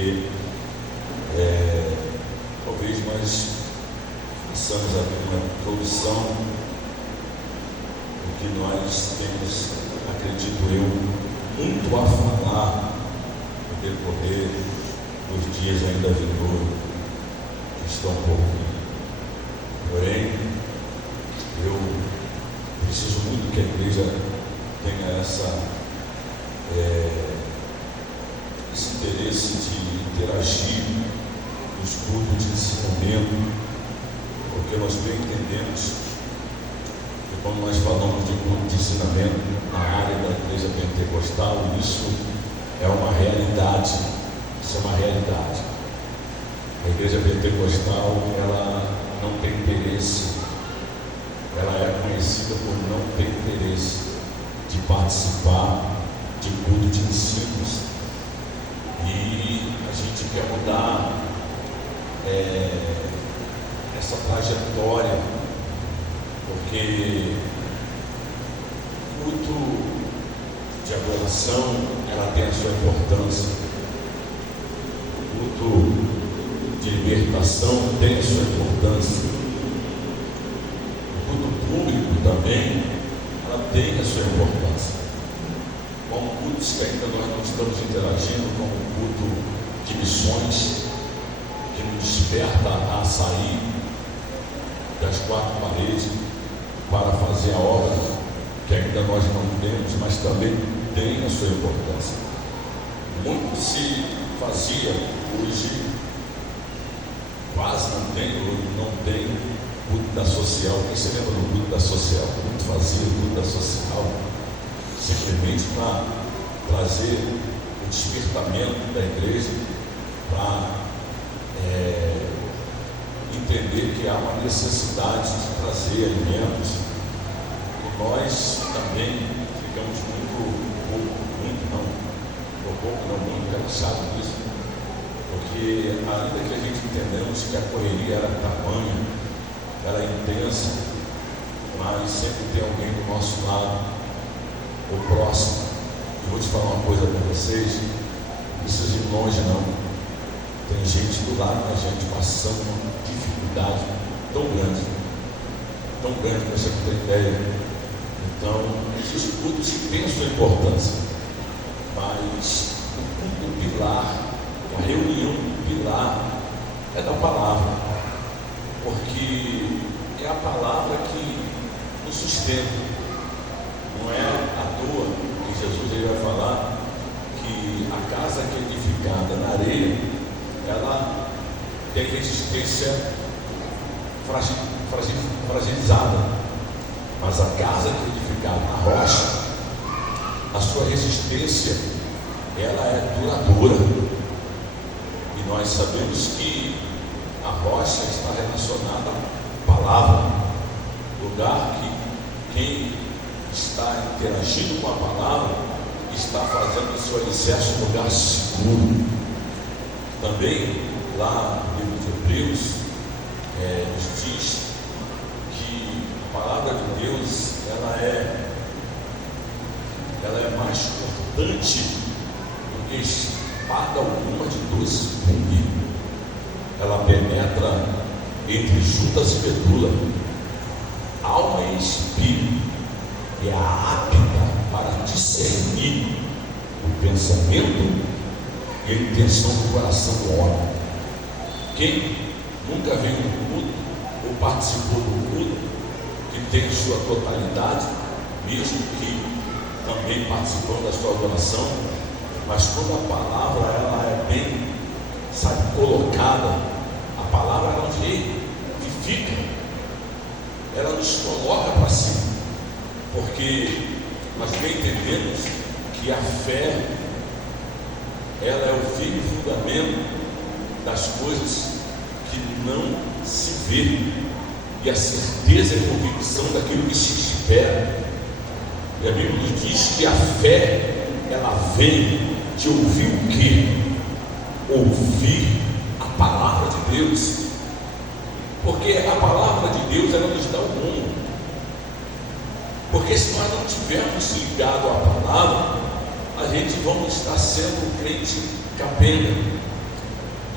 porque talvez nós façamos aqui uma introdução do que nós temos, acredito eu, muito a falar no decorrer dos dias ainda vindouros que estão por vir. Porém, eu preciso muito que a igreja tenha esse interesse de interagir nos grupos de ensinamento, porque nós bem entendemos que quando nós falamos de grupo de ensinamento na área da igreja pentecostal, isso é uma realidade. Isso é uma realidade. A igreja pentecostal, ela não tem interesse, ela é conhecida por não ter interesse de participar de culto de ensinos, e a gente quer mudar essa trajetória, porque culto de adoração, ela tem a sua importância, culto de libertação tem a sua importância, o culto público também, ela tem a sua importância. Como cultos que ainda nós não estamos interagindo, como o culto de missões, que nos desperta a sair das quatro paredes para fazer a obra que ainda nós não temos, mas também tem a sua importância. Muito se fazia, hoje quase não tem culto da social. Quem se lembra do culto da social? Muito fazia o culto da social, simplesmente para trazer o despertamento da igreja, para entender que há uma necessidade de trazer alimentos, e nós também ficamos muito relaxados nisso, porque ainda que a gente entendemos que a correria era tamanha, ela é intensa, mas sempre tem alguém do nosso lado, o próximo. Eu vou te falar uma coisa para vocês, não precisa ir longe não, tem gente do lado da gente passando uma dificuldade tão grande que você não tem ideia. Então, esses cultos têm a sua importância, mas o culto pilar, a reunião pilar é da palavra, porque é a palavra que nos sustenta. Não é à toa que Jesus ele vai falar que a casa que é edificada na areia, ela tem resistência fragilizada, mas a casa que é edificada na rocha, a sua resistência ela é duradoura, e nós sabemos que a rocha está relacionada à palavra, lugar que quem está interagindo com a palavra está fazendo o seu alicerce um lugar seguro. Também lá no livro de Hebreus nos diz que a palavra de Deus ela é mais cortante do que espada alguma de dois gumes. Ela penetra entre juntas e medula, alma e espírito, e é apta para discernir o pensamento e a intenção do coração do homem. Quem nunca veio no culto ou participou do culto, que tem sua totalidade, mesmo que também participando da sua adoração, mas quando a palavra ela é bem, colocada, a palavra ela nos vivifica, ela nos coloca para cima, porque nós bem entendemos que a fé ela é o firme fundamento das coisas que não se vê, e a certeza e a convicção daquilo que se espera. E a Bíblia nos diz que a fé ela vem de ouvir o quê? Ouvir a palavra de Deus, porque a palavra de Deus ela nos dá o rumo. Porque se nós não tivermos ligado à palavra, a gente vamos estar sendo um crente capenga,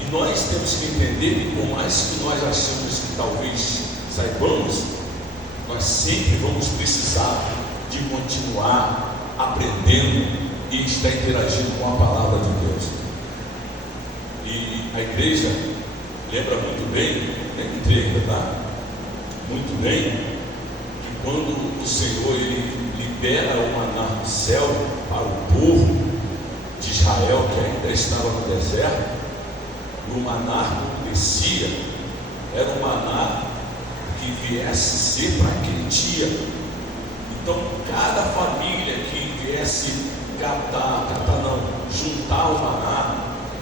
E nós temos que entender que, por mais que nós achamos que talvez saibamos, nós sempre vamos precisar de continuar aprendendo e estar interagindo com a palavra de Deus. E a igreja lembra muito bem, nem entrei ainda, tá? Muito bem, que quando o Senhor ele libera o maná do céu para o povo de Israel que ainda estava no deserto, o maná que descia era um maná que viesse ser para aquele dia. Então cada família que viesse juntar o maná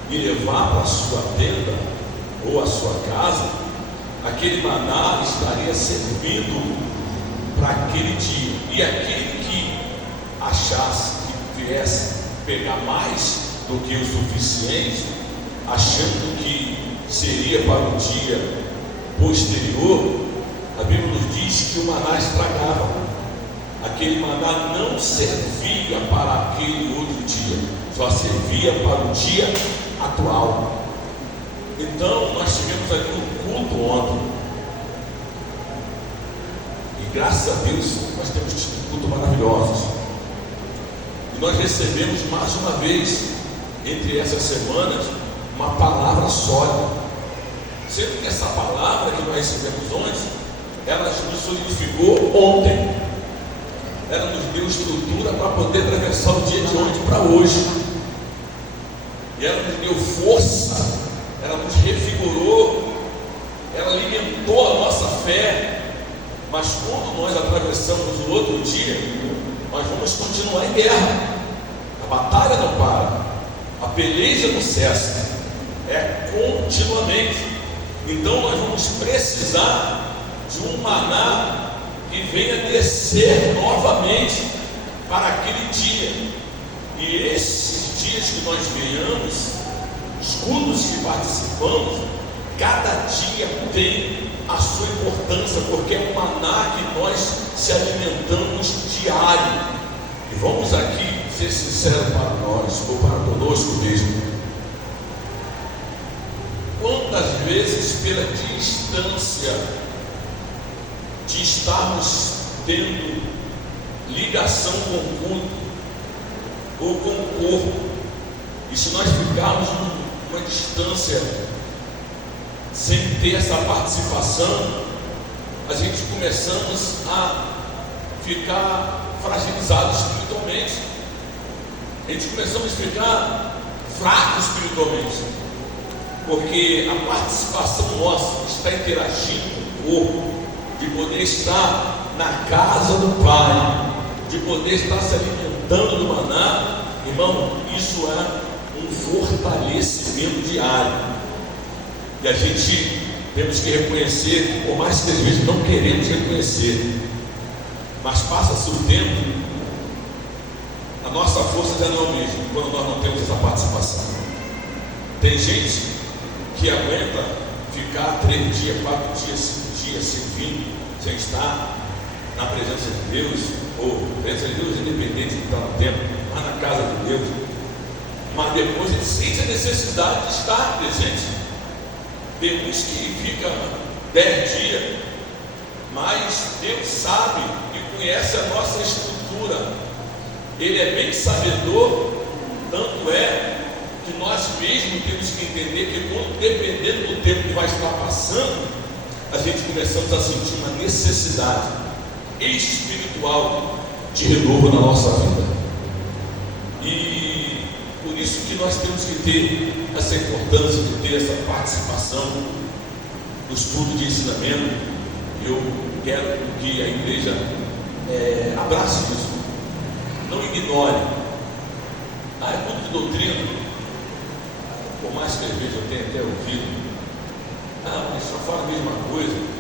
e levar para a sua tenda ou a sua casa, aquele maná estaria servindo para aquele dia. E aquele que achasse que viesse pegar mais do que o suficiente, achando que seria para o dia posterior, a Bíblia nos diz que o maná estragava. Aquele maná não servia para aquele outro dia, só servia para o dia atual. Então nós tivemos aqui um culto ontem, e graças a Deus nós temos tido cultos maravilhosos, e nós recebemos mais uma vez entre essas semanas uma palavra sólida, sendo que essa palavra que nós recebemos ontem, ela nos solidificou ontem, ela nos deu estrutura para poder atravessar o dia de ontem para hoje, e ela nos deu força, ela nos revigorou, ela alimentou a nossa fé. Mas quando nós atravessamos o outro dia, nós vamos continuar em guerra. A batalha não para, a peleja não cessa, é continuamente. Então nós vamos precisar de um maná que venha descer novamente para aquele dia. E esses dias que nós venhamos, os cultos que participamos, cada dia tem a sua importância, porque é um maná que nós se alimentamos diário. E vamos aqui ser sinceros para nós, ou para conosco mesmo. Quantas vezes, pela distância de estarmos tendo ligação com o culto ou com o corpo, e se nós ficarmos numa distância sem ter essa participação, a gente começamos a ficar fragilizados espiritualmente, a gente começamos a ficar fracos espiritualmente, porque a participação nossa está interagindo com o corpo, de poder estar na casa do Pai, de poder estar se alimentando do maná, irmão, isso é um fortalecimento diário. E a gente temos que reconhecer, por mais que às vezes não queremos reconhecer, mas passa-se o tempo, a nossa força já não é a mesma quando nós não temos essa participação. Tem gente que aguenta ficar 3 dias, 4 dias, 5 dias sem vir, sem estar na presença de Deus, ou presença de Deus independente de estar no templo, mas na casa de Deus, mas depois ele sente a necessidade de estar presente. Temos que fica 10 dias, mas Deus sabe e conhece a nossa estrutura. Ele é bem sabedor, tanto é que nós mesmos temos que entender que quando, dependendo do tempo que vai estar passando, a gente começamos a sentir uma necessidade espiritual de renovo na nossa vida. E por isso que nós temos que ter essa importância de ter essa participação nos cultos de ensinamento. Eu quero que a igreja abrace isso, não ignore. É culto de doutrina, por mais que às vezes eu tenha até ouvido, mas só fala a mesma coisa.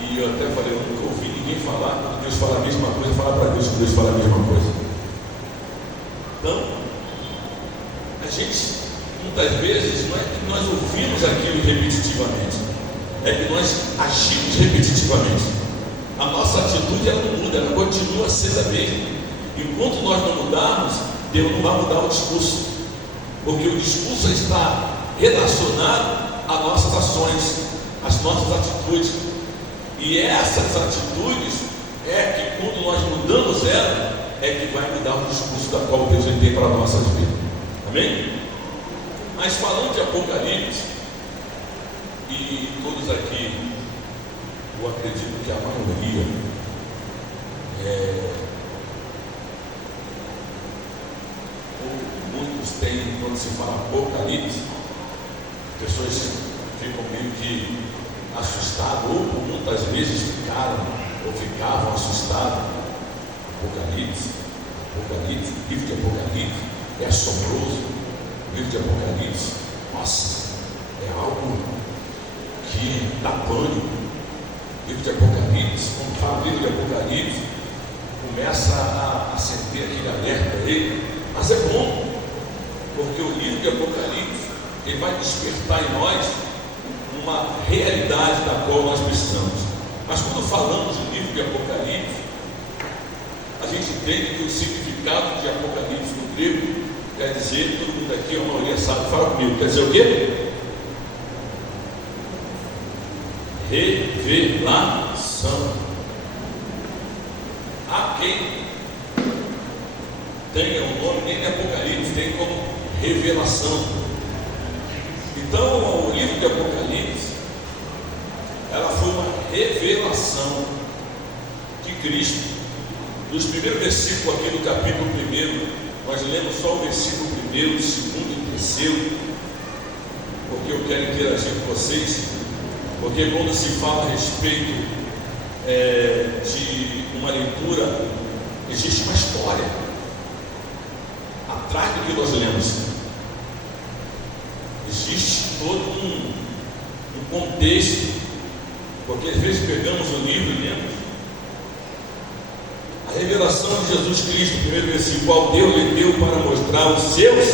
E eu até falei, eu nunca ouvi ninguém falar, quando Deus fala a mesma coisa, fala para Deus que Deus fala a mesma coisa. Então, a gente, muitas vezes, não é que nós ouvimos aquilo repetitivamente, é que nós agimos repetitivamente. A nossa atitude ela não muda, ela continua sendo a mesma. Enquanto nós não mudarmos, Deus não vai mudar o discurso, porque o discurso está relacionado às nossas ações, às nossas atitudes. E essas atitudes é que, quando nós mudamos ela, é que vai mudar o discurso da qual Deus tem para as nossas vidas. Amém? Mas falando de Apocalipse, e todos aqui, eu acredito que a maioria muitos têm, quando se fala Apocalipse, pessoas ficam meio que assustadas, ou muitas vezes ficavam assustadas. Apocalipse, livro de Apocalipse é assombroso. O livro de Apocalipse, nossa, é algo que dá pânico. O livro de Apocalipse, quando fala livro de Apocalipse, começa a acender aquele alerta aí. Mas é bom, porque o livro de Apocalipse ele vai despertar em nós uma realidade da qual nós precisamos. Mas quando falamos do livro de Apocalipse, a gente entende que o significado de Apocalipse no grego quer dizer, todo mundo aqui, a maioria sabe, fala comigo, quer dizer o quê? Revelação. Há quem tenha o nome nem de Apocalipse, tem como revelação. Então, o livro de Apocalipse, ela foi uma revelação de Cristo. Nos primeiros versículos aqui do capítulo 1, nós lemos só o versículo 1, 2 e 3, porque eu quero interagir com vocês, porque quando se fala a respeito de uma leitura, existe uma história atrás do que nós lemos. Existe todo um contexto, porque às vezes pegamos o livro e lemos a revelação de Jesus Cristo, primeiro versículo, qual Deus lhe deu para mostrar aos seus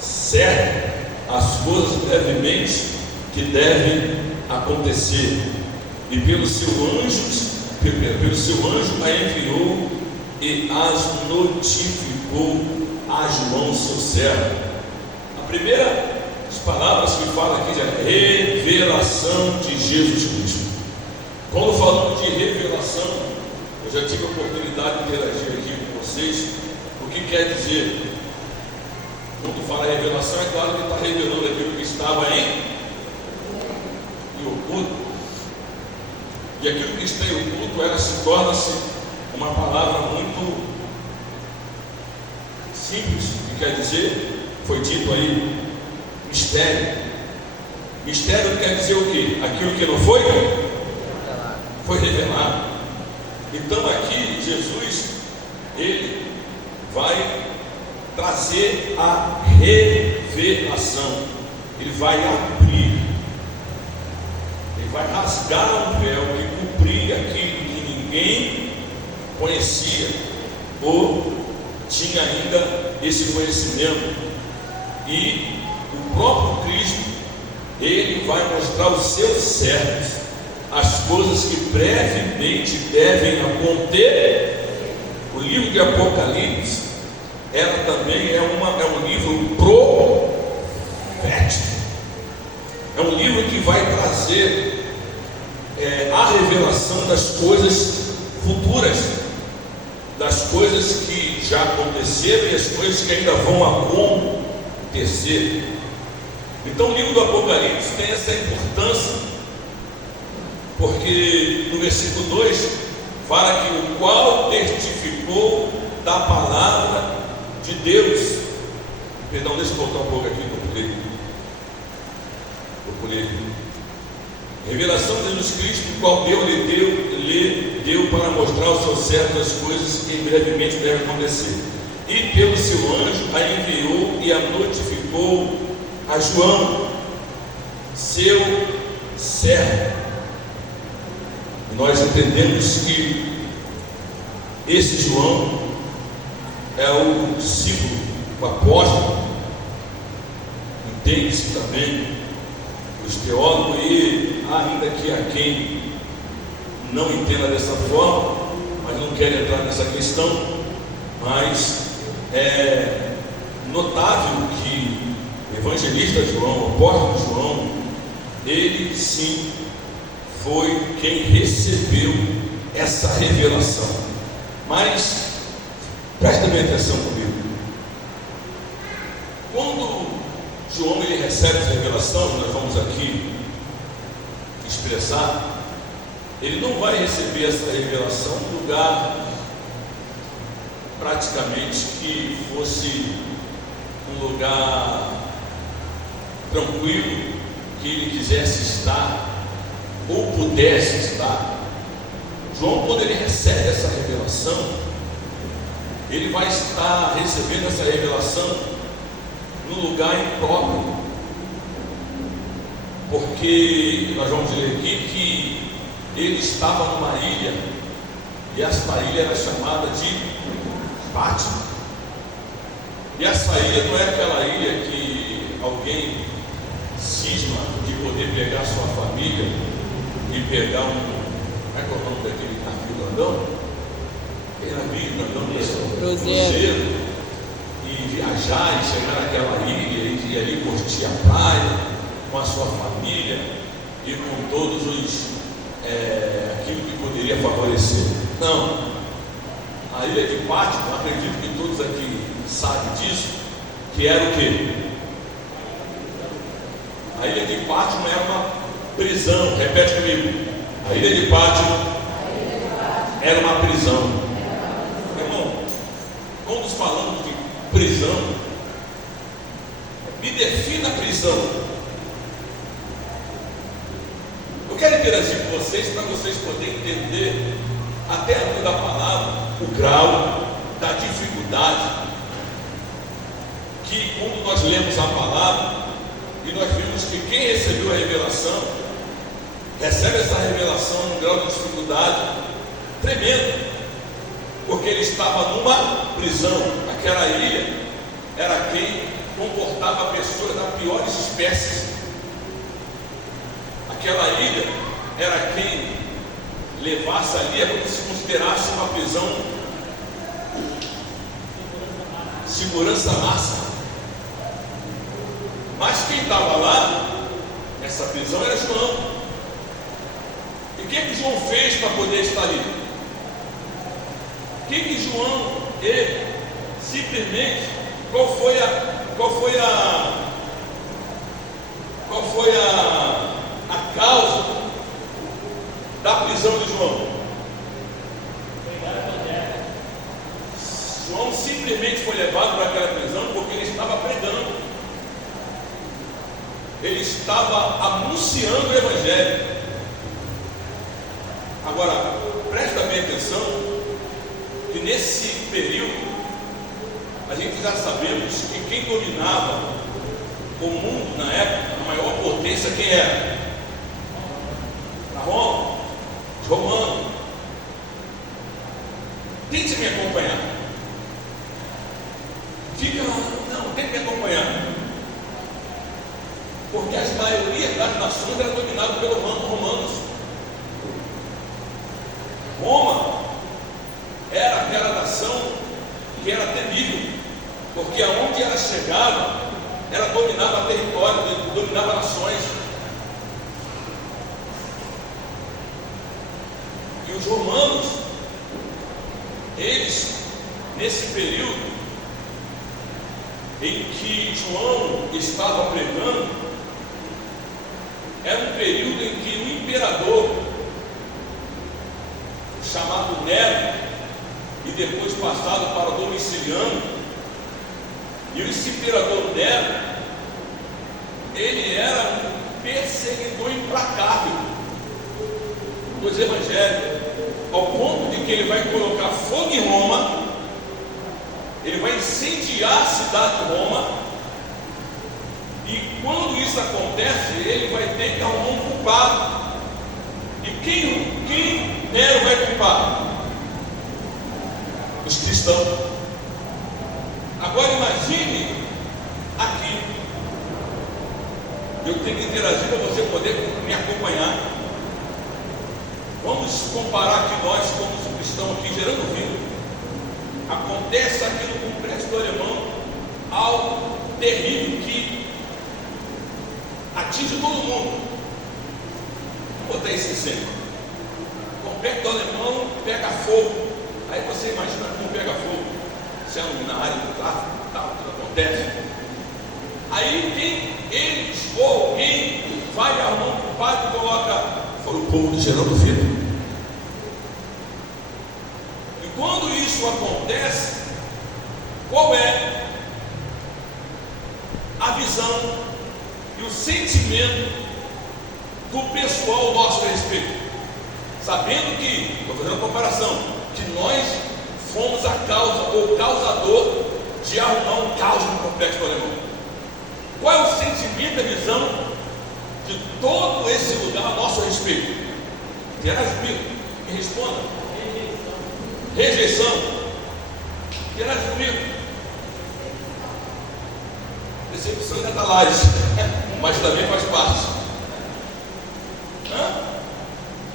servos as coisas brevemente que devem acontecer, e pelo seu anjo a enviou e as notificou a João, seu servo. A primeira das palavras que fala aqui é revelação de Jesus Cristo. Quando falamos de revelação, eu já tive a oportunidade de interagir aqui com vocês. O que quer dizer? Quando fala revelação, é claro que está revelando aquilo que estava em oculto. E aquilo que está em oculto, ela se torna-se uma palavra muito simples, que quer dizer, foi dito aí, mistério. Mistério quer dizer o quê? Aquilo que não foi revelado. Então aqui Jesus, ele vai trazer a revelação, ele vai abrir, ele vai rasgar um véu e cobrir aquilo que ninguém conhecia ou tinha ainda esse conhecimento. E o próprio Cristo, ele vai mostrar aos seus servos as coisas que brevemente devem acontecer. O livro de Apocalipse, ela também é um livro profético. É um livro que vai trazer a revelação das coisas futuras, das coisas que já aconteceram e as coisas que ainda vão acontecer. Então o livro do Apocalipse tem essa importância, porque no versículo 2 fala que o qual testificou da palavra de Deus. Perdão, deixa eu voltar um pouco aqui, que eu pulei. Revelação de Jesus Cristo, o qual Deus lhe deu para mostrar aos seus servos as coisas que brevemente devem acontecer. E pelo seu anjo a enviou e a notificou a João, seu servo. Nós entendemos que esse João é o discípulo, o apóstolo. Entende-se também os teólogos, e ainda que há quem não entenda dessa forma, mas não quer entrar nessa questão, mas é notável que o evangelista João, o apóstolo João, ele sim foi quem recebeu essa revelação. Mas presta bem atenção comigo. Quando João ele recebe essa revelação, nós vamos aqui expressar, ele não vai receber essa revelação em lugar praticamente que fosse um lugar tranquilo, que ele quisesse estar ou pudesse estar. João, quando ele recebe essa revelação, ele vai estar recebendo essa revelação no lugar impróprio, porque nós vamos ler aqui que ele estava numa ilha, e essa ilha era chamada de Pátimo. E essa ilha não é aquela ilha que alguém cisma de poder pegar sua família e pegar como é que é o nome daquele navio grandão? Tem navio grandão, cruzeiro, e viajar e chegar naquela ilha e ali curtir a praia com a sua família e com todos os aquilo que poderia favorecer. Não, a ilha de Pátimo, acredito que todos aqui sabem disso, que era o quê? A ilha de Pátimo era uma prisão. Repete comigo. A ilha de Pátimo era uma prisão. Irmão, quando falamos de prisão, me defina a prisão. Eu quero interagir com vocês para vocês poderem entender, até a luz da palavra, o grau da dificuldade que, quando nós lemos a palavra e nós vimos que quem recebeu a revelação recebe essa revelação num grau de dificuldade tremendo, porque ele estava numa prisão. Aquela ilha era quem comportava pessoas das piores espécies. Aquela ilha era quem levasse ali, é como se considerasse uma prisão segurança máxima. Mas quem estava lá nessa prisão era João. E o que João fez para poder estar ali? O que João, ele simplesmente, qual foi a causa da prisão de João? João simplesmente foi levado para aquela prisão porque ele estava pregando, ele estava anunciando o Evangelho. Agora, presta bem atenção, que nesse período, a gente já sabemos que quem dominava o mundo na época, a maior potência, quem era? A Roma, os romanos. Tente me acompanhar. Não, tem que me acompanhar. Porque as maiorias das nações eram dominadas pelos romanos. Roma era aquela nação que era temível, porque aonde ela chegava, ela dominava território, dominava nações. E os romanos, eles, nesse período em que João estava pregando, era um período em que o imperador, chamado Nero, e depois passado para Domiciano, e esse imperador Nero, ele era um perseguidor implacável dos evangelhos, ao ponto de que ele vai colocar fogo em Roma, ele vai incendiar a cidade de Roma, e quando isso acontece, ele vai ter que arrumar um culpado. E quem Nero vai culpar? Os cristãos. Agora imagine aqui, eu tenho que interagir para você poder me acompanhar. Vamos comparar aqui nós como cristãos aqui gerando vida. Acontece aqui no Congresso do Alemão algo terrível que atinge todo mundo. Vou botar esse exemplo. Complexo do Alemão pega fogo. Aí você imagina como pega fogo. Se é na área do tráfico, tal, tudo acontece. Aí eles ou alguém vai arrumar um culpado e coloca, foi o povo do Gerando Vida. E quando isso acontece, qual é a visão e o sentimento do pessoal nosso a respeito? Sabendo que, estou fazendo uma comparação, que nós fomos a causa ou causador de arrumar um caos no Complexo do Alemão. Qual é o sentimento e a visão de todo esse lugar a nosso respeito? Interage comigo, me responda. Rejeição. Interage comigo. Decepção ainda está lá, mas também faz parte.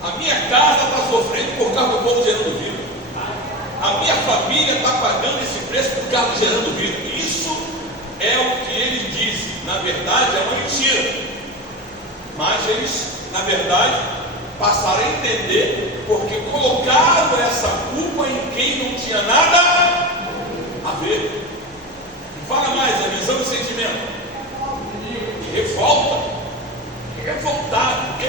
A minha casa está sofrendo por causa do povo gerando vida. A minha família está pagando esse preço por causa do gerando vida. Isso é o que ele diz. Na verdade, é uma mentira. Mas eles, na verdade, passaram a entender porque colocaram essa culpa em quem não tinha nada a ver. Fala mais, a visão e sentimento. Revolta. Revoltado.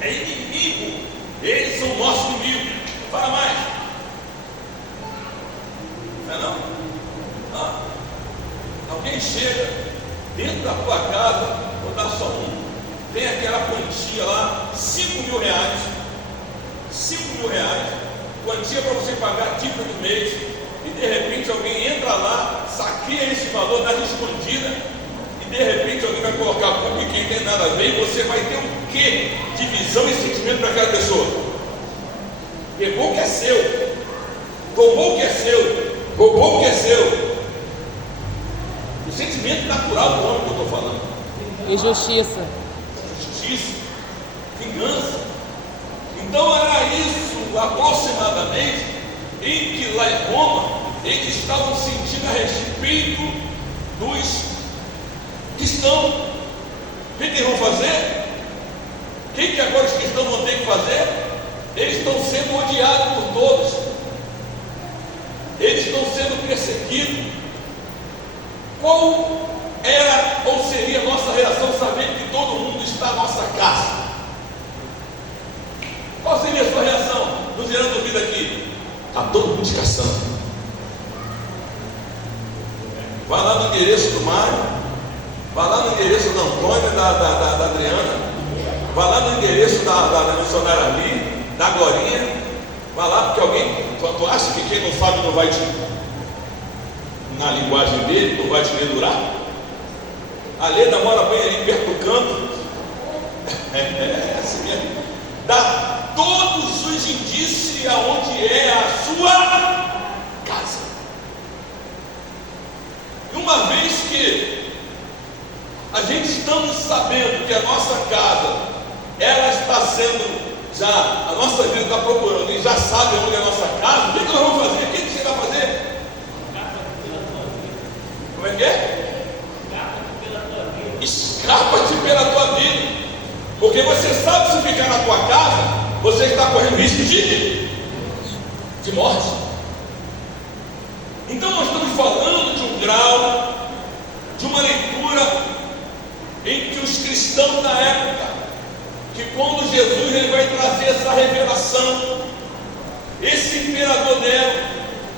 É inimigo. Eles são nosso inimigo. Fala mais. Não é não? Alguém chega dentro da tua casa, vou dar só um. Tem aquela quantia lá, 5 mil reais. 5 mil reais. Quantia para você pagar a dívida do mês. E de repente alguém entra lá, saqueia esse valor, dá de escondida, e de repente alguém vai colocar a culpa em quem tem nada a ver, e você vai ter o quê? De visão e sentimento para aquela pessoa. Pegou o que é seu, tomou o que é seu, roubou o que é seu. O sentimento natural do homem que eu estou falando. Injustiça. Justiça, vingança. Então era isso aproximadamente em que lá em Roma eles estavam sentindo a respeito dos cristãos. O que eles vão fazer? O que agora os cristãos vão ter que fazer? Eles estão sendo odiados por todos. Eles estão sendo perseguidos. Qual era ou seria a nossa reação sabendo que todo mundo está na nossa casa? Qual seria a sua reação? Nos gerando vida aqui. Está todo mundo descansando. Vai lá no endereço do Mário, vai lá no endereço do Antônio, da Adriana, vai lá no endereço da missionária ali, da Glorinha, vai lá porque alguém, tu acha que quem não sabe não vai te, na linguagem dele, não vai te dedurar? A Leda mora bem ali perto do canto, é assim mesmo, dá todos os indícios aonde é a sua casa. E uma vez que a gente estamos sabendo que a nossa casa, ela está sendo já, a nossa vida está procurando e já sabe onde é a nossa casa, o que nós vamos fazer? O que você vai fazer? Como é que é? Escapa-te pela tua vida. Porque você sabe se ficar na tua casa, você está correndo risco de morte. Então nós estamos falando de um grau, de uma leitura em que os cristãos da época, que quando Jesus ele vai trazer essa revelação, esse imperador Nero,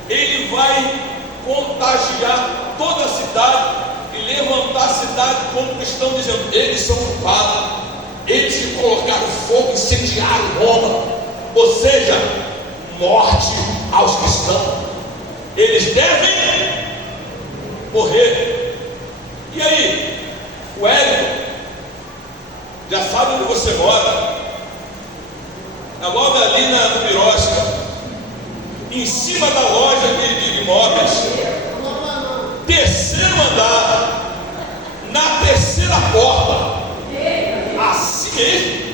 ele vai contagiar toda a cidade e levantar a cidade como cristão, dizendo: eles são culpados, eles que colocaram fogo, incendiaram Roma, ou seja, morte aos cristãos, eles devem morrer. E aí, o Hélio já sabe onde você mora, é logo ali no Birosca, em cima da loja de imóveis, terceiro andar, na terceira porta, assim mesmo.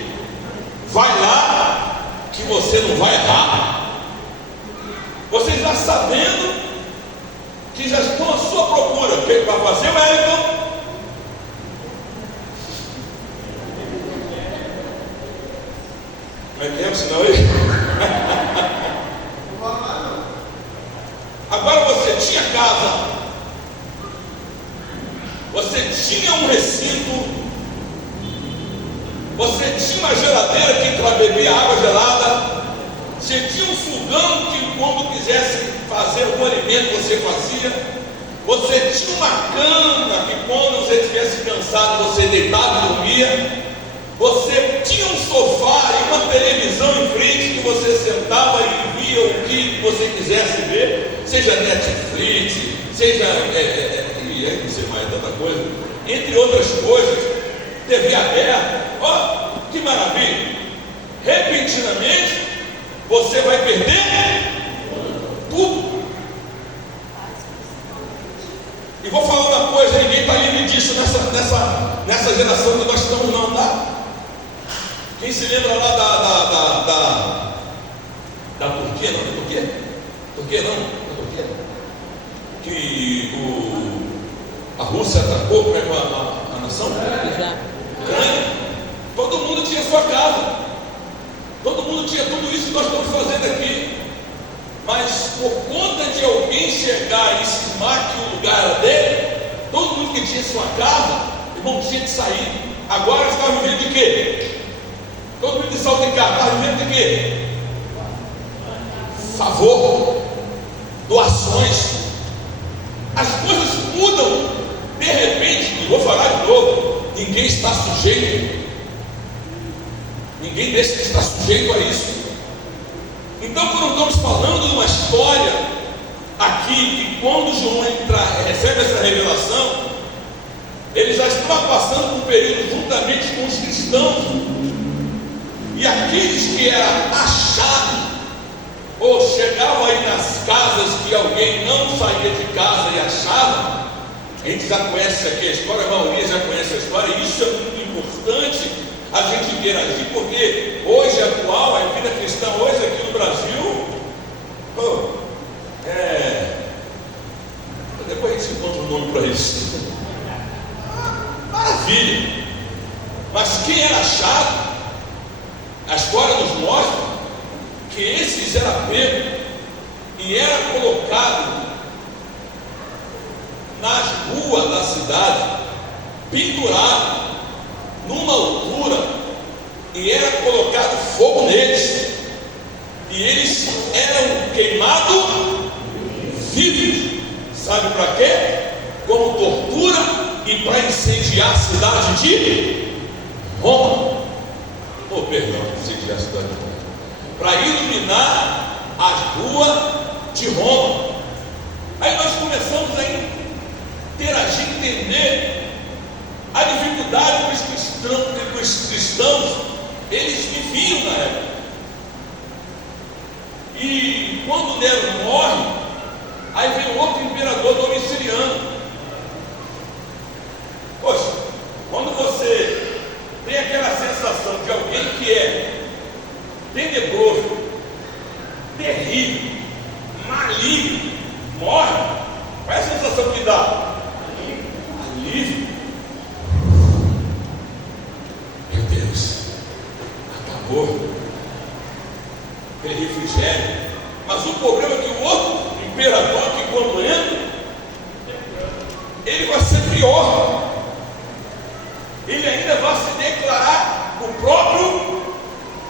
Vai lá que você não vai errar. Você já sabendo que já estão à sua procura, o que vai fazer, Wellington? tinha um recinto, você tinha uma geladeira que para beber água gelada, você tinha um fogão que quando quisesse fazer algum alimento você fazia, você tinha uma cama que quando você estivesse cansado você deitava e dormia, você tinha um sofá e uma televisão em frente que você sentava e via o que você quisesse ver, seja Netflix, seja não sei mais tanta coisa, entre outras coisas, TV aberta. Ó, que maravilha! Repentinamente você vai perder tudo. E vou falar uma coisa: ninguém está livre disso nessa geração que nós estamos, não, tá? Quem se lembra lá da Turquia, não? Da Turquia? Turquia não? Da Turquia? Que a Rússia atacou, como é que a nação? Ucrânia. Todo mundo tinha sua casa. Todo mundo tinha tudo isso que nós estamos fazendo aqui. Mas por conta de alguém chegar e cismar que o lugar era dele, todo mundo que tinha sua casa, irmão, tinha que sair. Agora está vivendo de quê? Todo mundo de salto de carro está vivendo de quê? Favor, doações. As coisas mudam. De repente, vou falar de novo, ninguém está sujeito. Ninguém desse está sujeito a isso. Então, quando estamos falando de uma história aqui, que quando João recebe essa revelação, ele já estava passando por um período juntamente com os cristãos, e aqueles que eram achados, ou chegavam aí nas casas que alguém não saía de casa e achava. A gente já conhece aqui a história, a maioria já conhece a história, e isso é muito importante a gente interagir, porque hoje atual, a vida cristã hoje aqui no Brasil, depois a gente encontra um nome para isso. Maravilha! Mas quem era achado, a história nos mostra que esses eram pegos e era colocado nas ruas da cidade, pendurado numa altura, e era colocado fogo neles, e eles eram queimados vivos. Sabe para quê? Como tortura e para incendiar a cidade de Roma. Perdão, incendiar a cidade de Roma. Para iluminar as ruas de Roma. Aí nós começamos a interagir, entender a dificuldade que os cristãos eles viviam na época. E quando Nero morre, aí vem outro imperador, Domiciano. Poxa, quando você tem aquela sensação de alguém que é tenebroso, terrível, maligno, morre, qual é a sensação que dá? Alívio. Meu Deus, acabou aquele refrigério. Mas o problema é que o outro imperador, que quando entra, ele vai ser pior. Ele ainda vai se declarar o próprio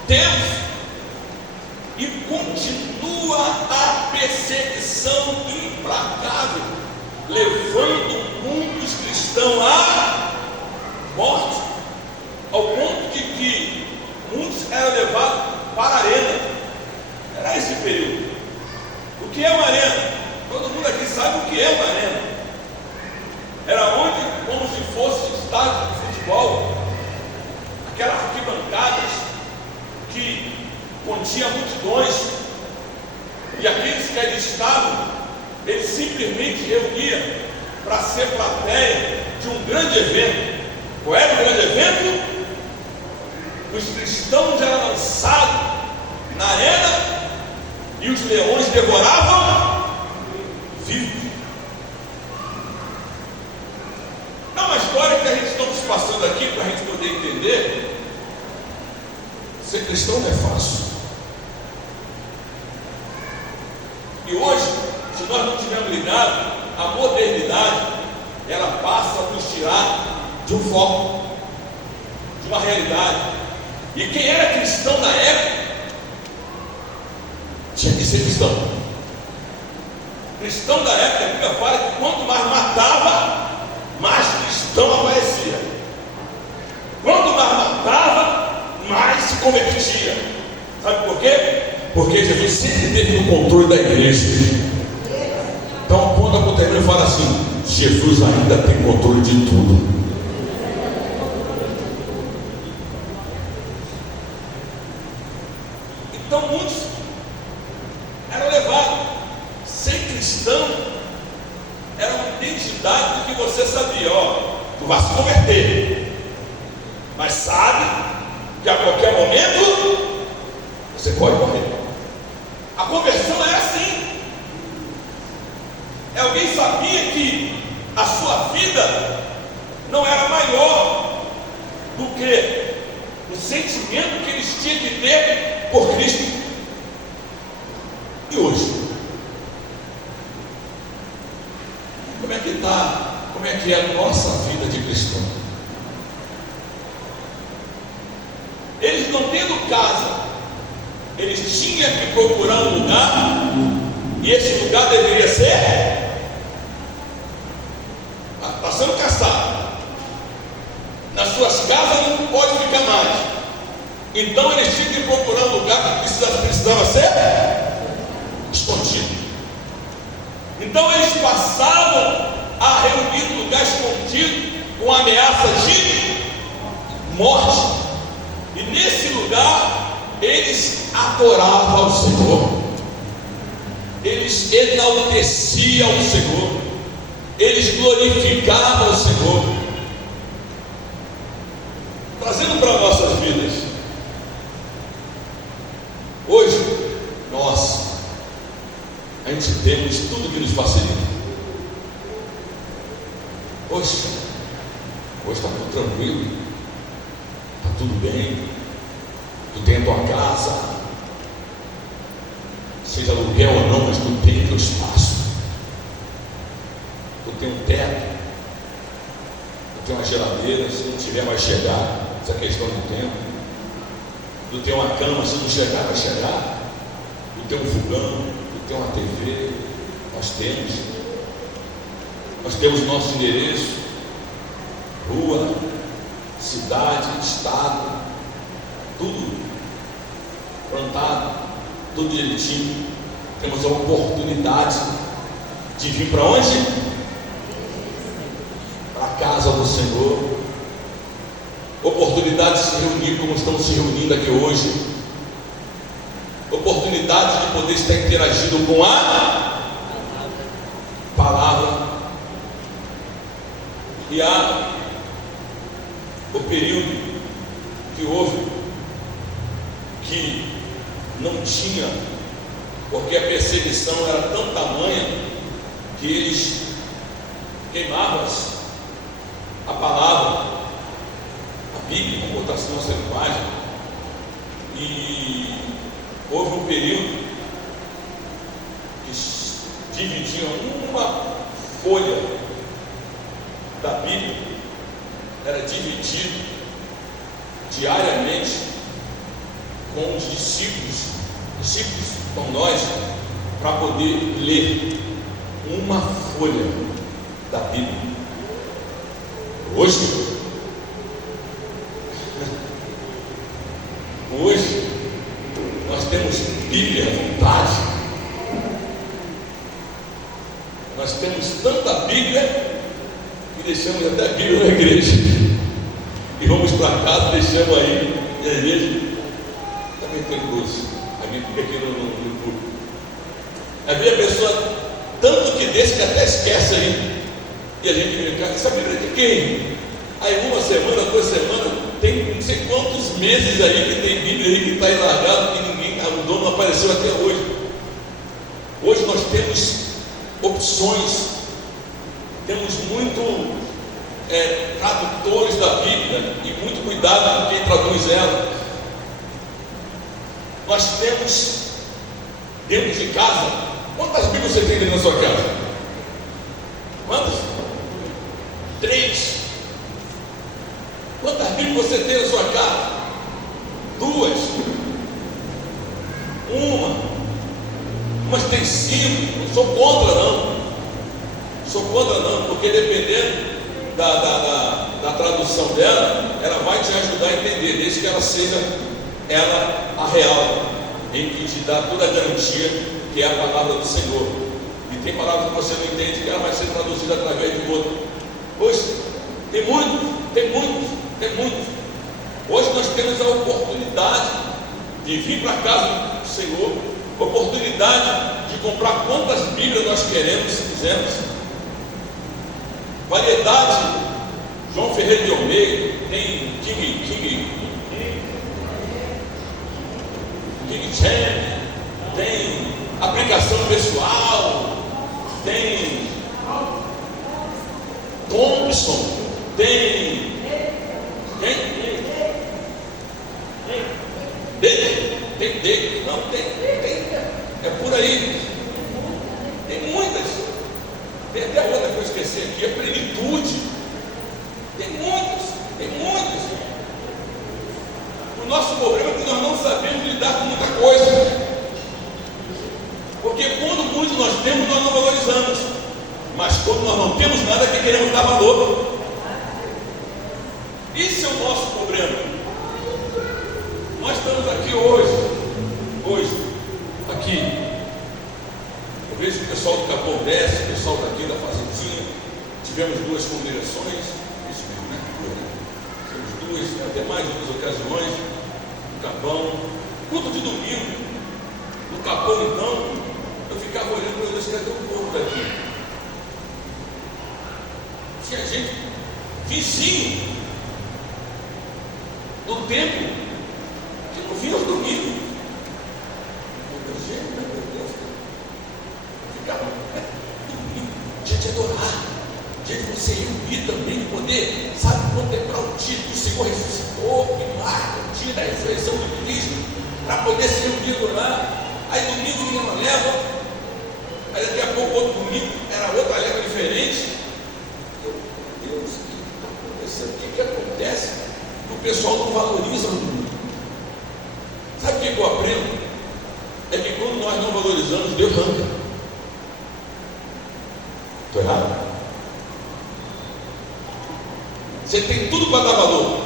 Deus. E continua a perseguição implacável, levando muitos cristãos à morte, ao ponto de que muitos eram levados para a arena. Era esse período. O que é uma arena? Todo mundo aqui sabe o que é uma arena. Era onde, como se fosse estádio de futebol, aquelas arquibancadas que continha multidões, e aqueles que ali estavam, eles simplesmente reuniam para ser plateia de um grande evento. Qual era o grande evento? Os cristãos eram lançados na arena e os leões devoravam vivos. Não é uma história que a gente estamos passando aqui para a gente poder entender. Ser cristão não é fácil. E hoje, se nós não tivermos ligado, a modernidade, ela passa a nos tirar de um foco, de uma realidade. E quem era cristão na época tinha que ser cristão. Cristão da época, a Bíblia fala que quanto mais matava, mais cristão aparecia. Quanto mais matava, mais se convertia. Sabe por quê? Porque Jesus sempre teve no controle da igreja. Então, quando eu termino, eu falo assim: Jesus ainda tem controle de tudo. Então, muitos eram levados. Ser cristão era uma identidade que você sabia: ó, tu vai se converter, mas sabe que a qualquer momento você pode morrer. A conversão é assim. Alguém sabia que a sua vida não era maior do que o sentimento que eles tinham que ter por Cristo. E hoje? Como é que está? Como é que é a nossa vida de cristão? Eles não tendo casa, eles tinham que procurar um lugar, e esse lugar deveria ser está sendo caçado. Nas suas casas não pode ficar mais. Então eles tinham que procurar um lugar que precisava ser escondido. Então eles passavam a reunir no lugar escondido com ameaça de morte. E nesse lugar eles adoravam ao Senhor, eles enalteciam o Senhor, eles glorificavam o Senhor. Trazendo para nossas vidas, hoje nós, a gente temos tudo que nos facilita. Hoje está tudo tranquilo, está tudo bem. Tu tem a tua casa, seja aluguel ou não, mas tu tem o teu espaço, tu tem um teto, tu tem uma geladeira, se não tiver vai chegar, essa é questão do tempo. Tu tem uma cama, se não chegar vai chegar. Tu tem um fogão, tu tem uma TV, nós temos nosso endereço, rua, cidade, estado, tudo plantado, tudo direitinho. Temos a oportunidade de vir para onde? Para a casa do Senhor. Oportunidade de se reunir como estamos se reunindo aqui hoje. Oportunidade de poder estar interagindo com a palavra. E há o período que houve que não tinha, porque a perseguição era tão tamanha que eles queimavam a palavra, a Bíblia, vamos botar assim nossa linguagem. E houve um período que dividiam uma folha da Bíblia, era dividido diariamente com os discípulos com nós, para poder ler uma folha da Bíblia. Hoje nós temos Bíblia à vontade, nós temos tanta Bíblia que deixamos até a Bíblia na igreja e vamos para casa, deixamos aí, e a igreja também tem curso, a Bíblia aqui no público. Havia a pessoa tanto que deixa que até esquece aí, e a gente brinca: essa Bíblia é de quem? Aí uma semana, 2 semanas, tem não sei quantos meses aí que tem Bíblia aí que está aí largado, que ninguém, o dono não apareceu até hoje. Hoje nós temos opções, temos muito tradutores da Bíblia e muito cuidado com quem traduz ela. Nós temos dentro de casa, quantas Bíblias você tem dentro da sua casa? Quantas? 3. Bíblias você tem na sua casa? 2, 1, mas tem 5. Não sou contra não, porque dependendo da tradução dela, ela vai te ajudar a entender, desde que ela seja a real, em que te dá toda a garantia que é a palavra do Senhor. E tem palavras que você não entende, que ela vai ser traduzida através do outro. Hoje tem muitos. Hoje nós temos a oportunidade de vir para a casa do Senhor, oportunidade de comprar quantas Bíblias nós queremos, se quisermos. Variedade, João Ferreira de Almeida, tem King James, tem aplicação pessoal, tem Thompson, tem é por aí. Tem muitas. Tem até outra que eu esqueci aqui, a plenitude. Tem muitas. O nosso problema é que nós não sabemos lidar com muita coisa. Porque quando muito nós temos, nós não valorizamos. Mas quando nós não temos nada, é que queremos dar valor. Esse é o nosso problema. Nós estamos aqui hoje, aqui. Eu vejo o pessoal do Capão desce, o pessoal daqui da Fazendinha. Tivemos 2 congregações, isso mesmo, né? Tivemos 2, até mais 2 ocasiões, no Capão, culto de domingo. No Capão, então, eu ficava olhando para Deus, cadê o povo daqui? Tinha gente vizinho do templo que não vinha aos domingos. Meu Deus, ficava domingo, dia de adorar, dia de você reunir também, de poder, sabe, contemplar o dia que o Senhor ressuscitou, que marca o dia da ressurreição de Cristo, para poder se reunir e adorar. Aí domingo vinha uma leva, aí daqui a pouco outro domingo era outra leva diferente. Meu Deus, o que acontece? O pessoal não valoriza o domingo. Sabe o que eu aprendo? É que quando nós não valorizamos, Deus arranca. Estou errado? Você tem tudo para dar valor,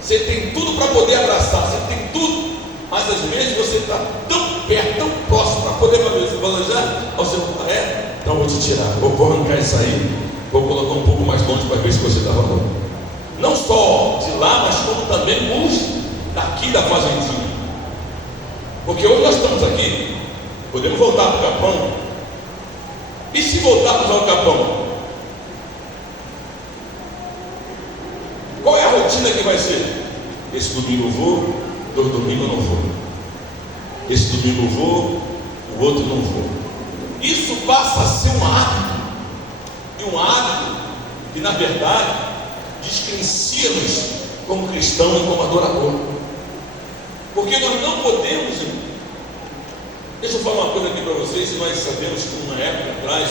você tem tudo para poder abraçar, você tem tudo, mas às vezes você está tão perto, tão próximo para poder valorizar. Você não fala, então eu vou te tirar, vou arrancar isso aí, vou colocar um pouco mais longe para ver se você dá valor. Não só de lá, mas como também os daqui da Fazendinha. Porque hoje nós estamos aqui, podemos voltar para o Capão. E se voltarmos ao Capão? Qual é a rotina que vai ser? Esse domingo eu vou, 2 domingos eu não vou. Esse domingo eu vou, o outro não vou. Isso passa a ser um hábito. E um hábito que, na verdade, descrencia-nos como cristão e como adorador. Porque nós não podemos, irmão. Deixa eu falar uma coisa aqui para vocês. Nós sabemos que uma época atrás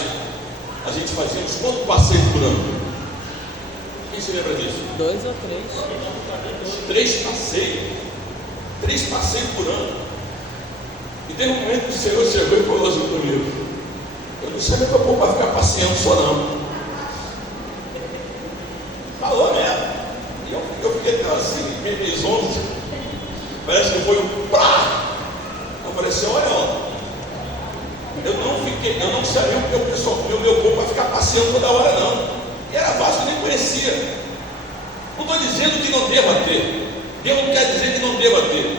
a gente fazia uns quantos passeios por ano? Quem se lembra disso? 2 ou 3. 3 passeios por ano. E teve um momento que o Senhor chegou e falou assim comigo: eu não sei meu povo vai ficar passeando só não. Falou mesmo. E eu fiquei assim, meio zonzo. Parece que foi um prá. Eu falei assim, olha, eu não sabia que o pessoal, meu povo vai ficar passeando toda hora não. E era fácil, eu nem conhecia. Não estou dizendo que não deva ter. Deus não quer dizer que não deva ter.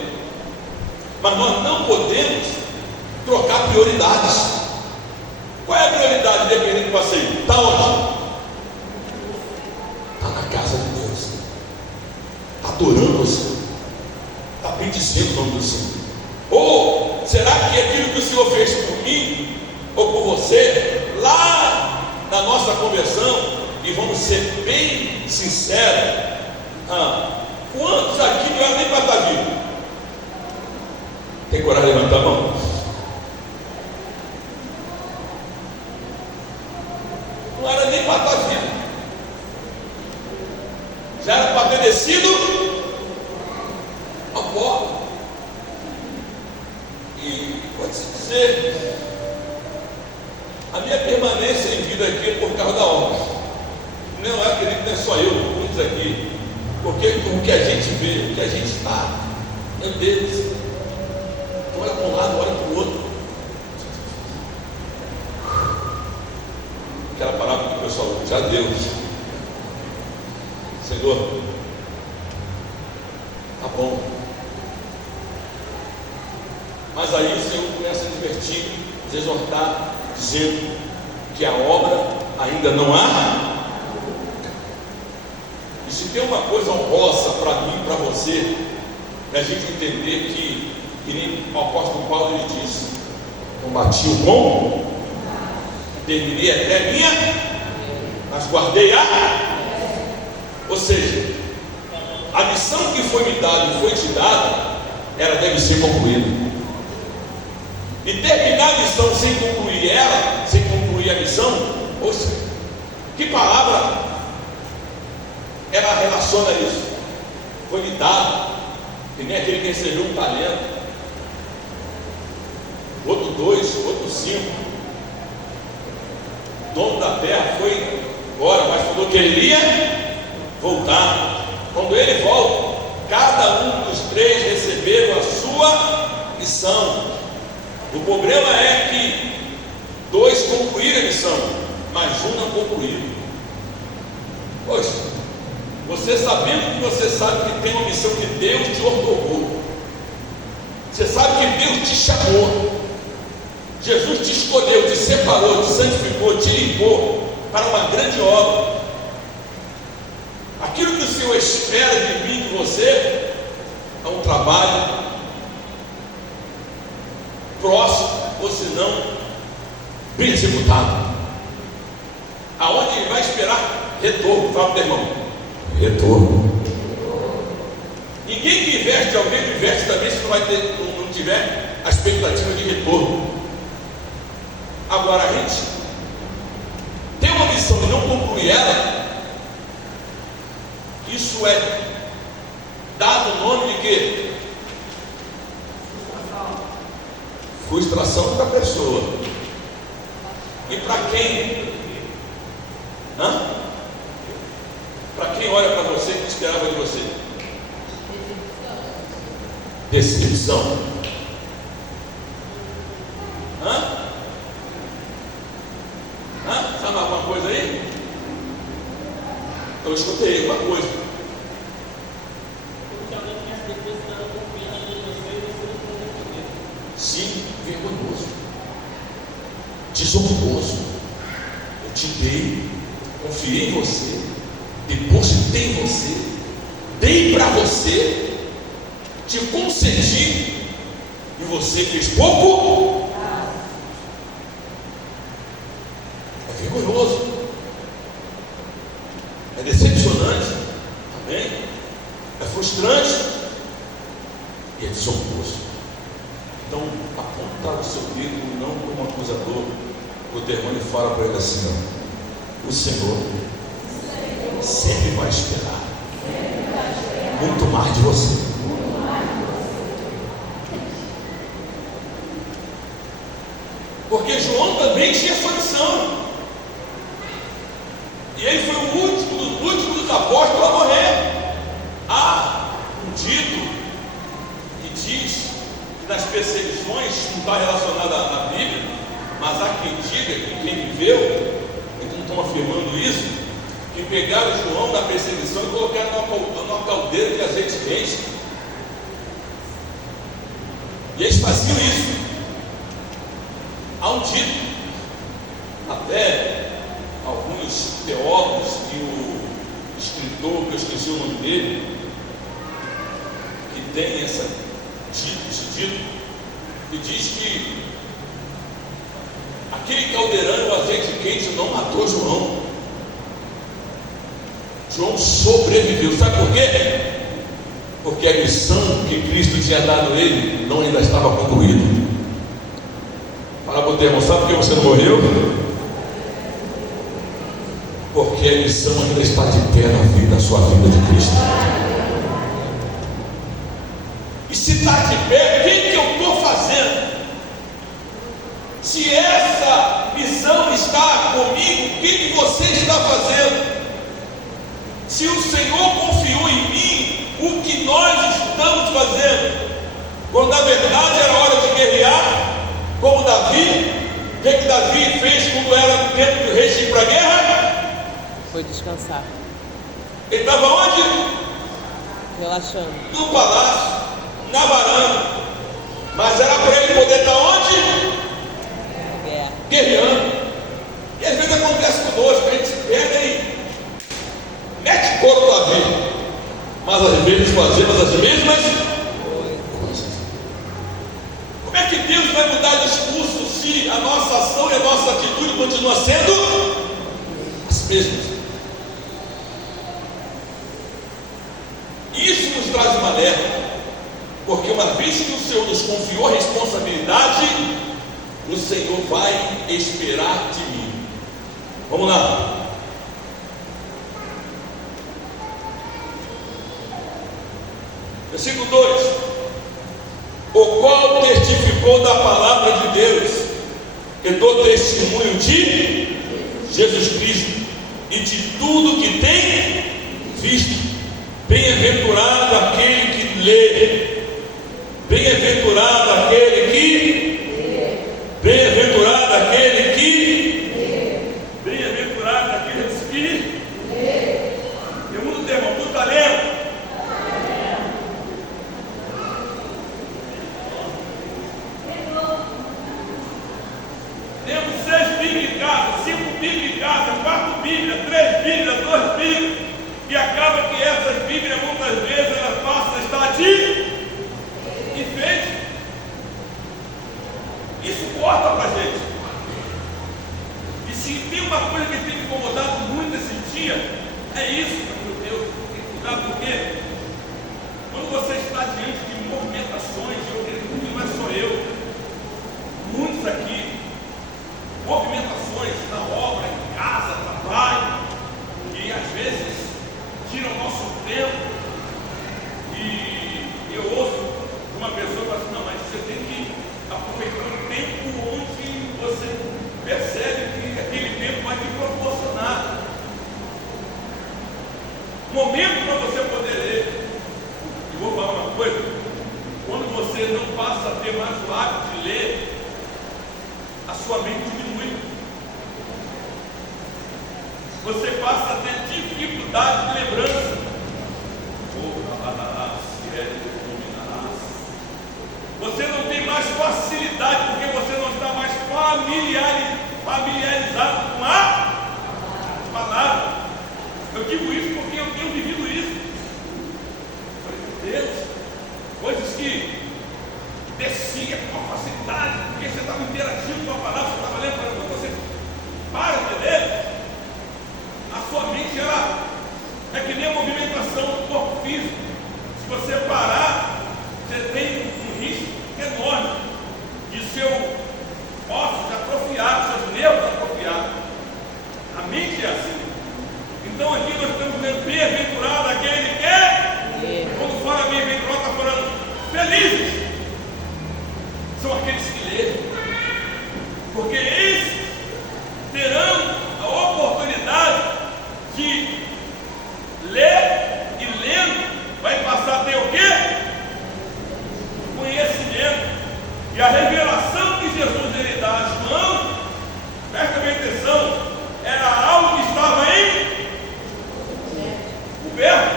Mas nós não podemos trocar prioridades. Qual é a prioridade dependendo do passeio? Está onde? Está na casa de Deus. Está adorando o Senhor. Está bendizendo o nome do Senhor. Ou será que aquilo que o Senhor fez por mim ou por você lá na nossa conversão, e vamos ser bem sinceros, quantos aqui não eram nem para estar vivo? Tem coragem de levantar a mão? Não era nem para estar vivo, já era para ter descido simples aqui, porque o que a gente vê, o que a gente está, meu Deus, olha para um lado, olha para o outro. Aquela palavra que o pessoal já deu. Senhor, tá bom. Mas aí o Senhor começa a advertir, a exortar, dizendo que a obra ainda não há. E se tem uma coisa honrosa para mim, para você, é a gente entender que nem o apóstolo Paulo ele disse: combati o bom, terminei até a minha, mas guardei a. Ou seja, a missão que foi me dada e foi te dada, ela deve ser concluída. E terminar a missão sem concluir ela, sem concluir a missão, ou seja, que palavra ela relaciona isso? Foi lhe dado, que nem aquele que recebeu um talento, outro 2, outro 5. O dono da terra foi embora, mas falou que ele ia voltar. Quando ele volta, cada um dos 3 receberam a sua missão. O problema é que 2 concluíram a missão, mas um não concluiu. Poxa, você sabendo que você sabe que tem uma missão que Deus te ordenou, você sabe que Deus te chamou, Jesus te escolheu, te separou, te santificou, te limpou para uma grande obra. Aquilo que o Senhor espera de mim e de você é um trabalho próximo, ou se não, bem executado, aonde ele vai esperar retorno. Fala para o irmão, retorno. Ninguém que investe, alguém que investe também, se não tiver a expectativa de retorno. Agora, a gente tem uma missão e não concluir ela, isso é dado o nome de quê? Frustração para a pessoa. E para quem? Para quem olha para você, que esperava de você? Decepção. Sabe alguma coisa aí? Eu escutei uma coisa. Sim, vergonhoso, desonroso. Eu te dei, confiei em você, depositei em você, dei para você, te concedi, e você fez pouco. É vergonhoso, é decepcionante, também, é frustrante e é desonroso. Então, aponta o seu dedo não como acusador, o demônio fala para ele assim: ó, o Senhor sempre vai esperar muito mais de você. Porque João também tinha sua missão, e ele foi o último dos apóstolos a morrer. Há um dito que diz que nas perseguições, não está relacionado à Bíblia, mas há quem diga que quem viveu, eles não estão afirmando isso, que pegaram João da perseguição e colocaram numa caldeira de azeite quente, e eles faziam isso. Há um dito, até alguns teólogos e o escritor, que eu esqueci o nome dele, que tem esse dito, que diz que aquele caldeirão, o azeite quente, não matou João. João sobreviveu. Sabe por quê? Porque a missão que Cristo tinha dado a ele não ainda estava concluída. Fala para o teu irmão, sabe por que você não morreu? Porque a missão ainda está de pé na sua vida de Cristo. E se está de pé, o que eu estou fazendo? Se essa missão está comigo, o que você está fazendo? Se o Senhor confiou em mim, o que nós estamos fazendo? Quando na verdade era hora de guerrear, como Davi, o que Davi fez quando era tempo de rei ir para a guerra? Foi descansar. Ele estava onde? Relaxando. No palácio, na varanda. Mas era para ele poder estar onde? Guerra. Guerreando. E às vezes acontece conosco, a gente se pega e mete couro para ver, mas às vezes fazemos as mesmas coisas. Como é que Deus vai mudar discurso se a nossa ação e a nossa atitude continua sendo as mesmas? Isso nos traz uma alerta, porque uma vez que o Senhor nos confiou a responsabilidade, o Senhor vai esperar de mim. Vamos lá. Versículo 2: o qual testificou da palavra de Deus, e do testemunho de Jesus Cristo, e de tudo que tem visto. Bem-aventurado aquele que lê, bem-aventurado aquele que, bem-aventurado aquele que, bem-aventurado aqueles que, eu mudo o tema, puta lendo. Temos 6 Bíblias em casa, 5 Bíblias em casa, 4 Bíblias, 3 Bíblias, 2 Bíblias, e acaba que essas Bíblias muitas vezes elas passam a estar de enfeite. Isso corta para a gente. E se tem uma coisa que tem me incomodado muito esse dia, é isso, meu Deus, tem que cuidar, porque quando você está diante de movimentações, eu acredito que não é só eu, muitos aqui, movimentações na obra, em casa, trabalho, que às vezes tiram o nosso tempo. E eu ouço uma pessoa falar assim: não, mas você tem que aproveitar o tempo onde você percebe que aquele tempo vai te proporcionar momento para você poder ler. E vou falar uma coisa: quando você não passa a ter mais o hábito de ler, a sua mente diminui. Você passa a ter dificuldade de lembrança. Você não tem mais facilidade, porque você não está mais familiarizado com a palavra. Eu digo isso porque eu tenho vivido isso. Meu Deus, coisas que descia com facilidade, porque você estava interagindo com a palavra, você estava lendo, quando você para de ler, a sua mente ela é que nem a movimentação do corpo físico. Se você parar, você tem um risco enorme de seu ossos atrofiar, seus nervos atrofiar. A mente é assim. Então aqui nós estamos vendo bem-aventurado aquele que, quando fala bem-aventurado, está falando felizes são aqueles que lêem, porque eles terão a oportunidade de ler, e lendo vai passar a ter o quê? Conhecimento. E a revelação que Jesus ele dá a João, presta bem atenção, era algo que estava coberto,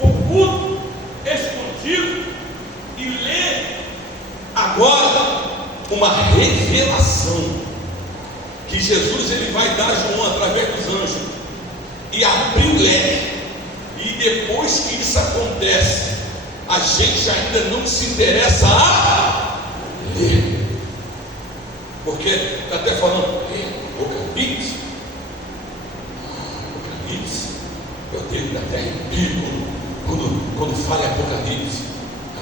oculto, escondido, e ler agora uma revelação que Jesus ele vai dar a João através dos anjos, e abrir o leque. E depois que isso acontece, a gente ainda não se interessa a ler, porque está até falando Apocalipse. Apocalipse, eu tenho até arrepio quando fala Apocalipse.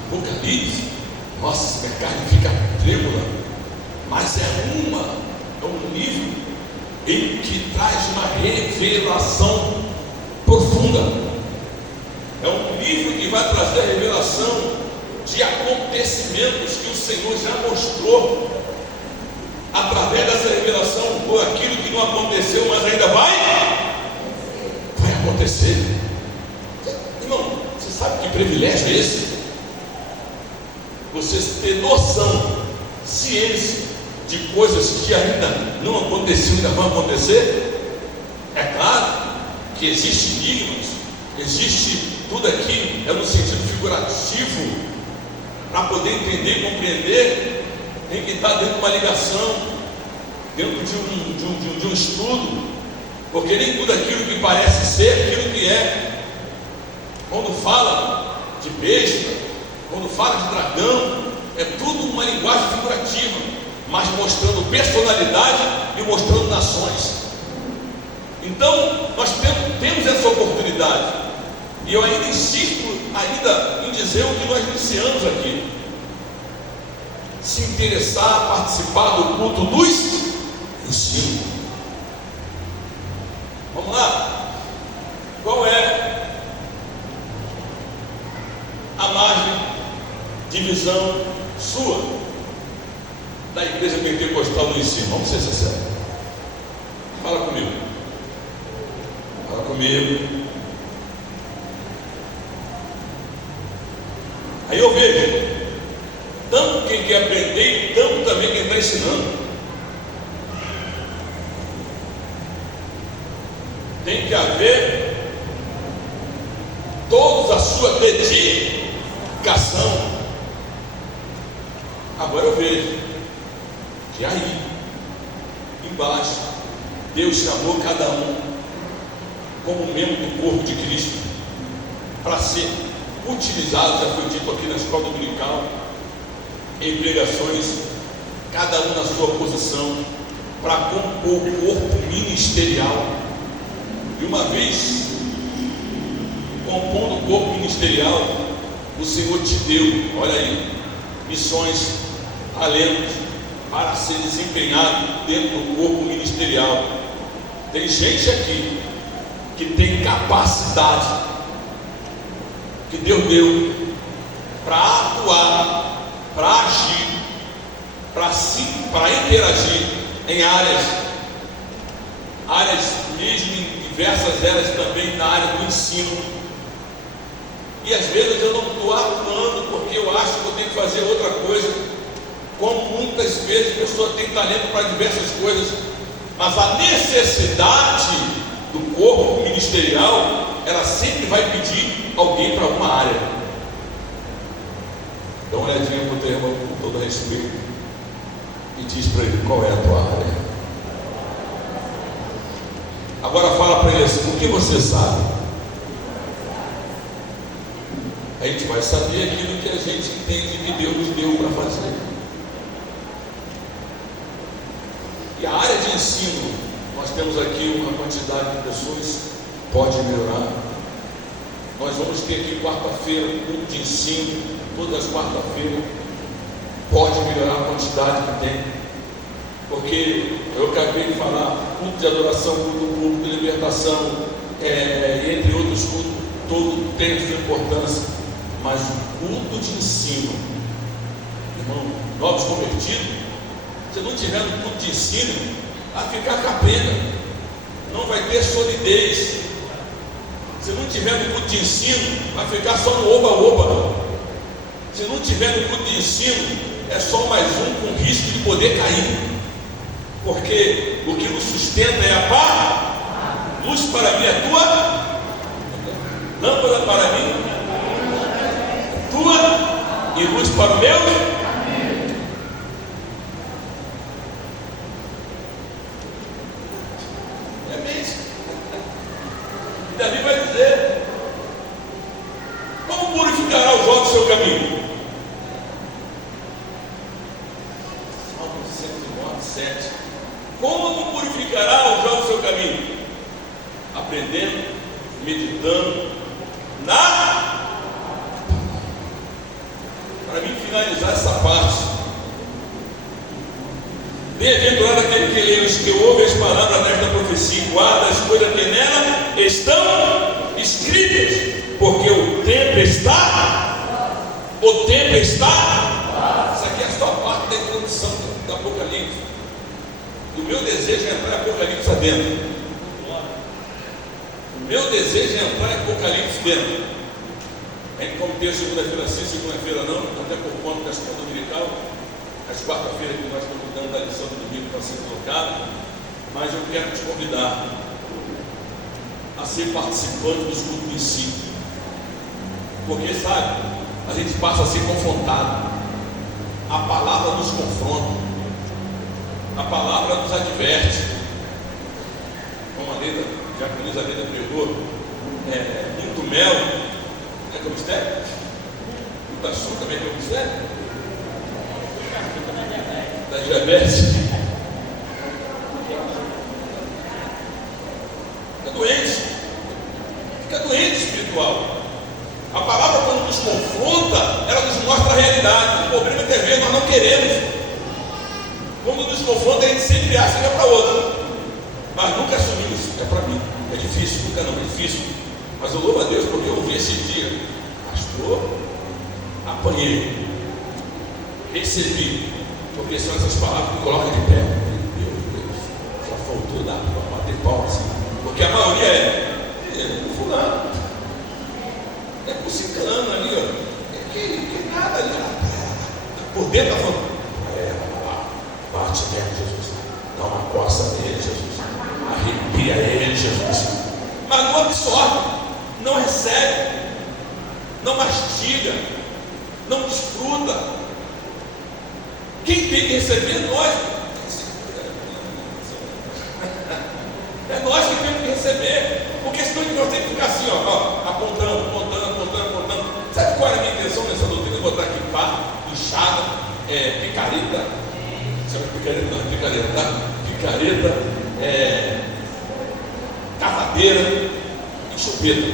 Apocalipse, nossa, minha carne fica trêmula, mas é um livro em que traz uma revelação profunda. É um livro que vai trazer a revelação de acontecimentos que o Senhor já mostrou através dessa revelação, por aquilo que não aconteceu, mas ainda vai acontecer. Irmão, você sabe que privilégio é esse? Você ter noção, ciência de coisas que ainda não aconteciam, ainda vão acontecer. É claro que existem enigmas, existe tudo aqui, é no sentido figurativo, para poder entender e compreender, tem que estar dentro de uma ligação, dentro de um estudo, porque nem tudo aquilo que parece ser aquilo que é. Quando fala de besta, quando fala de dragão, é tudo uma linguagem figurativa, mas mostrando personalidade e mostrando nações. Então nós temos essa oportunidade, e eu ainda insisto em dizer o que nós iniciamos aqui: se interessar, participar do culto dos ensinos. Vamos lá. Qual é a margem de visão sua da igreja pentecostal do ensino? Vamos ser sinceros. Fala comigo. Fala comigo. Aí eu vejo tanto quem quer aprender e tanto também quem está ensinando. Tem que haver toda a sua dedicação. Agora eu vejo que aí embaixo Deus chamou cada um como membro do corpo de Cristo para ser utilizado, já foi dito aqui na escola dominical, em pregações, cada um na sua posição, para compor o corpo ministerial. E uma vez compondo o corpo ministerial, o Senhor te deu, olha aí, missões, talentos, para ser desempenhado dentro do corpo ministerial. Tem gente aqui que tem capacidade que Deus deu para atuar, para agir, para interagir em áreas mesmo, em diversas áreas também na área do ensino. E às vezes eu não estou atuando porque eu acho que eu tenho que fazer outra coisa, como muitas vezes a pessoa tem talento para diversas coisas, mas a necessidade do corpo ministerial, ela sempre vai pedir alguém para alguma área. Dá uma olhadinha para o teu irmão com todo respeito e diz para ele: qual é a tua área? Agora fala para ele assim: o que você sabe? A gente vai saber aquilo que a gente entende que Deus nos deu para fazer. E a área de ensino, nós temos aqui uma quantidade de pessoas, pode melhorar. Nós vamos ter aqui quarta-feira um culto de ensino, todas as quarta-feiras. Pode melhorar a quantidade que tem, porque eu acabei de falar, culto de adoração, culto público, de libertação, entre outros cultos, todo tem sua importância, mas o culto de ensino, irmão, novos convertidos, se não tiver no culto de ensino, vai ficar capenga, não vai ter solidez. Se não tiver no culto de ensino, vai ficar só no oba-oba. Se não tiver no culto de ensino, é só mais um com risco de poder cair, porque o que nos sustenta é a paz. Luz para mim é tua, lâmpada para mim é tua, e luz para o meu. Davi vai dizer: como purificará os olhos do seu caminho? Salmo 109, 7. Como purificará os olhos do seu caminho? Aprendendo, meditando na. Para mim finalizar essa parte, bem-aventurado aquele que lê, os que ouvem as palavras desta profecia, guarda as coisas que nela estão escritas, porque o tempo está. Isso aqui é só parte da introdução do Apocalipse. E o meu desejo é entrar em Apocalipse adentro. O meu desejo dentro. A gente como ter segunda-feira sim, segunda-feira não, até por conta da escola dominical. Às quarta-feira que nós estamos dando a lição do domingo para ser colocada, mas eu quero te convidar a ser participante dos cultos em si, porque sabe, a gente passa a ser confrontado, a palavra nos confronta, a palavra nos adverte, como a Leda, já que a Leda pregou, muito mel, é como mistério? Muito açúcar também é como mistério? Da diabetes. Fica doente espiritual. A palavra, quando nos confronta, ela nos mostra a realidade. O problema é que às vezes nós não queremos. Quando nos confronta, a gente sempre acha que é para outra, mas nunca assumimos. É para mim. É difícil, nunca não, é difícil. Mas eu louvo a Deus porque eu ouvi esse dia, pastor, apanhei, recebi. Porque são essas palavras que me colocam de pé. Meu Deus, só faltou dar para bater palma assim. Porque a maioria é fulano, é pro ciclano ali, ó. Que nada ali, ó. Por dentro está falando, bate nele, Jesus. Dá uma coça nele, Jesus. Arrepia ele, Jesus. Mas não absorve, não recebe, não mastiga, não desfruta. Quem tem que receber é nós. É nós que temos que receber. Porque senão nós temos que ficar assim, ó, apontando. Sabe qual era a minha intenção nessa doutrina? Botar aqui pá, inchada, picareta. Sabe picareta? Não, picareta, tá? Picareta, cavadeira e chupeta.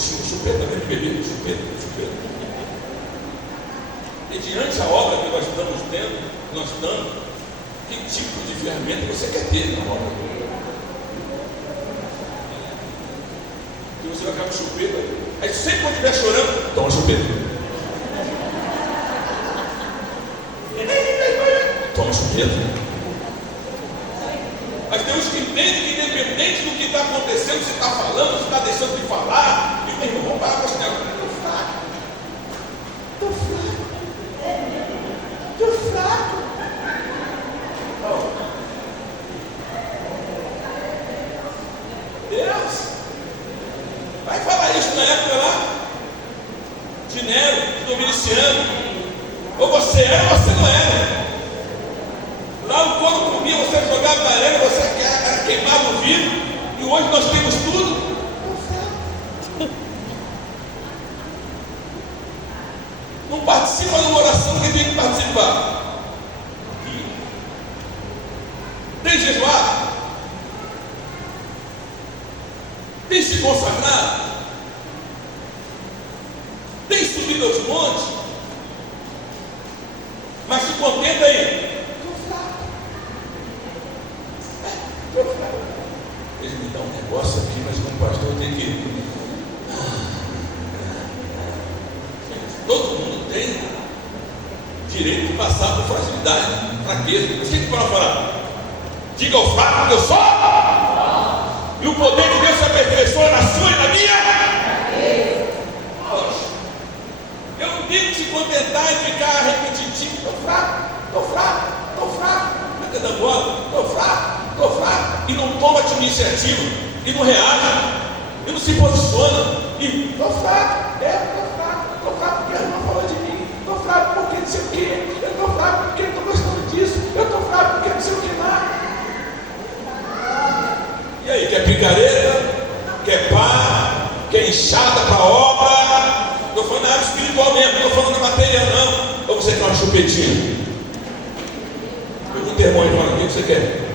Chupeta também de bebê, chupeta. Mediante a obra que nós estamos tendo, que tipo de ferramenta você quer ter na obra? Que você vai ficar com chupeta, aí sempre quando estiver chorando, toma chupeta. Toma chupeta. Mas tem uns que entendem que independente do que está acontecendo, se está falando, se está deixando de falar, e meu irmão, vamos parar com esse negócio. Estou fraco. Deus, vai falar isso na época lá de Nero, de Domiciano. Ou você era ou você não era. Lá o couro comia, você jogava na arena, você era queimado no vidro. E hoje nós temos tudo. Não participa de uma oração que tem que participar. Tem jejuado? Tem se consagrado? Tem subido aos montes? Mas se contenta aí. Estou fraco. Ele me dá um negócio aqui, mas como pastor tem que. Todo mundo tem direito de passar por fragilidade, fraqueza. Mas o que pode falar? Diga ao fraco que eu sou. E o poder de Deus se aperfeiçoa na sua e na minha. Poxa, eu não tenho que se contentar e ficar repetitivo. Estou fraco. Cadê bola? Estou fraco. E não toma de iniciativa. E não reage. E não se posiciona. E estou fraco. Estou fraco porque a irmã falou de mim. Estou fraco porque não sei o que. Eu estou fraco porque não estou gostando disso. Eu estou fraco porque não sei o que lá. E aí, quer picareta? Quer pá? Quer inchada para a obra? Estou falando na área espiritual mesmo, não estou falando na matéria não. Ou você quer uma chupetinha? Pergunta, irmão, o que você quer?